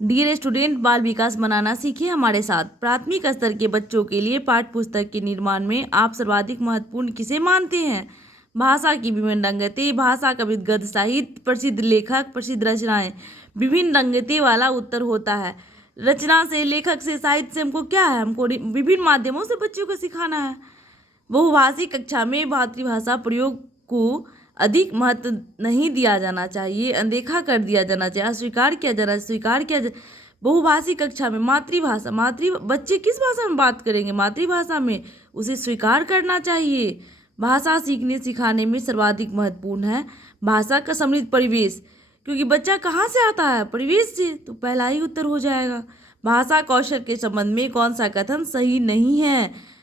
Dear student, बाल विकास बनाना सीखिए हमारे साथ। प्राथमिक स्तर के बच्चों के लिए पाठ्य पुस्तक के निर्माण में आप सर्वाधिक महत्वपूर्ण किसे मानते हैं? भाषा की विभिन्न रंगतें, भाषा का गद्य साहित्य, प्रसिद्ध लेखक, प्रसिद्ध रचनाएं। विभिन्न रंगतें वाला उत्तर होता है रचना से, लेखक से, साहित्य से। हमको क्या है? हमको विभिन्न माध्यमों से बच्चों को सिखाना है। बहुभाषी कक्षा में मातृभाषा प्रयोग को अधिक महत्व नहीं दिया जाना चाहिए, अनदेखा कर दिया जाना चाहिए, अस्वीकार किया जाना, स्वीकार किया जा। बहुभाषी कक्षा में मातृभाषा, बच्चे किस भाषा में बात करेंगे? मातृभाषा में। उसे स्वीकार करना चाहिए। भाषा सीखने सिखाने में सर्वाधिक महत्वपूर्ण है भाषा का समृद्ध परिवेश, क्योंकि बच्चा कहाँ से आता है? परिवेश से। तो पहला ही उत्तर हो जाएगा। भाषा कौशल के संबंध में कौन सा कथन सही नहीं है?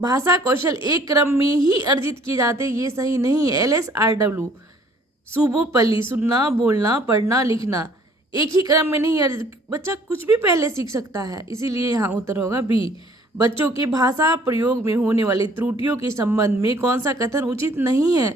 भाषा कौशल एक क्रम में ही अर्जित किए जाते, ये सही नहीं है। LSRW, सुबोपल्ली, सुनना, बोलना, पढ़ना, लिखना एक ही क्रम में नहीं अर्जित। बच्चा कुछ भी पहले सीख सकता है, इसीलिए यहाँ उत्तर होगा B। बच्चों के भाषा प्रयोग में होने वाली त्रुटियों के संबंध में कौन सा कथन उचित नहीं है?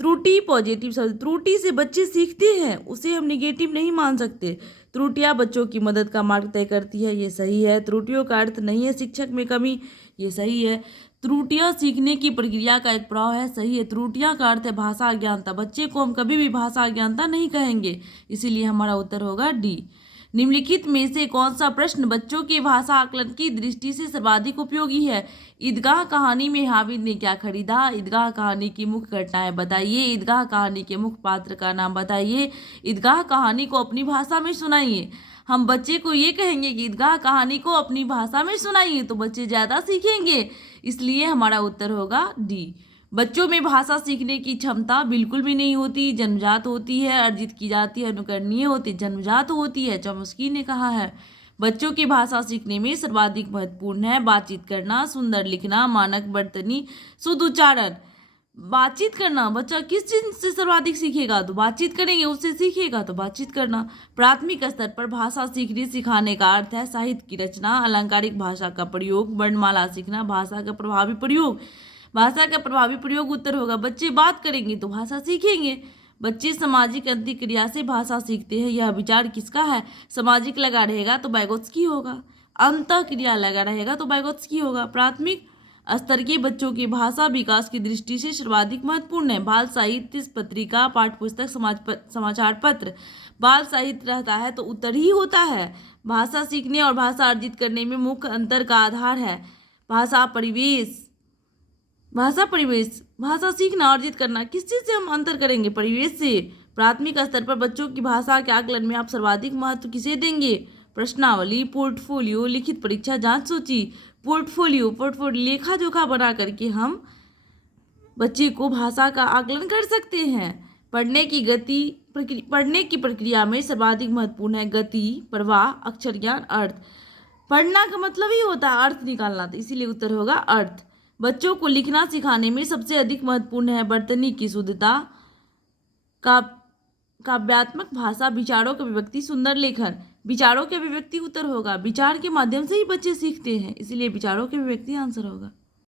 त्रुटि पॉजिटिव शब्द, त्रुटि से बच्चे सीखते हैं, उसे हम निगेटिव नहीं मान सकते। त्रुटियां बच्चों की मदद का मार्ग तय करती है, ये सही है। त्रुटियों का अर्थ नहीं है शिक्षक में कमी, ये सही है। त्रुटियां सीखने की प्रक्रिया का एक प्रभाव है, सही है। त्रुटियां का अर्थ है भाषा अज्ञानता, बच्चे को हम कभी भी भाषा अज्ञानता नहीं कहेंगे, इसीलिए हमारा उत्तर होगा D। निम्नलिखित में से कौन सा प्रश्न बच्चों के भाषा आकलन की दृष्टि से सर्वाधिक उपयोगी है? ईदगाह कहानी में हामिद ने क्या खरीदा? ईदगाह कहानी की मुख्य घटनाएं बताइए। ईदगाह कहानी के मुख्य पात्र का नाम बताइए। ईदगाह कहानी को अपनी भाषा में सुनाइए। हम बच्चे को ये कहेंगे कि ईदगाह कहानी को अपनी भाषा में सुनाइए, तो बच्चे ज़्यादा सीखेंगे, इसलिए हमारा उत्तर होगा D। बच्चों में भाषा सीखने की क्षमता बिल्कुल भी नहीं होती, जन्मजात होती है, अर्जित की जाती है, अनुकरणीय होती, जन्मजात होती है, चॉम्स्की ने कहा है। बच्चों की भाषा सीखने में सर्वाधिक महत्वपूर्ण है बातचीत करना, सुंदर लिखना, मानक बर्तनी, शुद्ध उच्चारण। बातचीत करना, बच्चा किस चीज से सर्वाधिक सीखेगा? तो बातचीत करेंगे उससे सीखेगा, तो बातचीत करना। प्राथमिक स्तर पर भाषा सीखने सिखाने का अर्थ है साहित्य की रचना, अलंकारिक भाषा का प्रयोग, वर्णमाला सीखना, भाषा का प्रभावी प्रयोग। भाषा का प्रभावी प्रयोग उत्तर होगा। बच्चे बात करेंगे तो भाषा सीखेंगे। बच्चे सामाजिक अंतःक्रिया से भाषा सीखते हैं, यह विचार किसका है? सामाजिक लगा रहेगा तो वाइगोत्स्की होगा, अंतःक्रिया लगा रहेगा तो वाइगोत्स्की होगा। प्राथमिक स्तर के बच्चों के भाषा विकास की दृष्टि से सर्वाधिक महत्वपूर्ण है बाल साहित्य, पत्रिका, पाठ्यपुस्तक, समाचार पत्र। बाल साहित्य रहता है तो उत्तर ही होता है। भाषा सीखने और भाषा अर्जित करने में मुख्य अंतर का आधार है भाषा परिवेश। भाषा परिवेश, भाषा सीखना अर्जित करना, किस चीज़ से हम अंतर करेंगे? परिवेश से। प्राथमिक स्तर पर बच्चों की भाषा के आकलन में आप सर्वाधिक महत्व किसे देंगे? प्रश्नावली, पोर्टफोलियो, लिखित परीक्षा, जांच सूची। पोर्टफोलियो लेखा जोखा बना करके हम बच्चे को भाषा का आकलन कर सकते हैं। पढ़ने की प्रक्रिया में सर्वाधिक महत्वपूर्ण है गति, प्रवाह, अक्षर ज्ञान, अर्थ। पढ़ना का मतलब ही होता है अर्थ निकालना, तो इसीलिए उत्तर होगा अर्थ। बच्चों को लिखना सिखाने में सबसे अधिक महत्वपूर्ण है वर्तनी की शुद्धता, काव्यात्मक भाषा, विचारों की अभिव्यक्ति, सुंदर लेखन। विचारों की अभिव्यक्ति उत्तर होगा। विचार के माध्यम से ही बच्चे सीखते हैं, इसीलिए विचारों की अभिव्यक्ति आंसर होगा।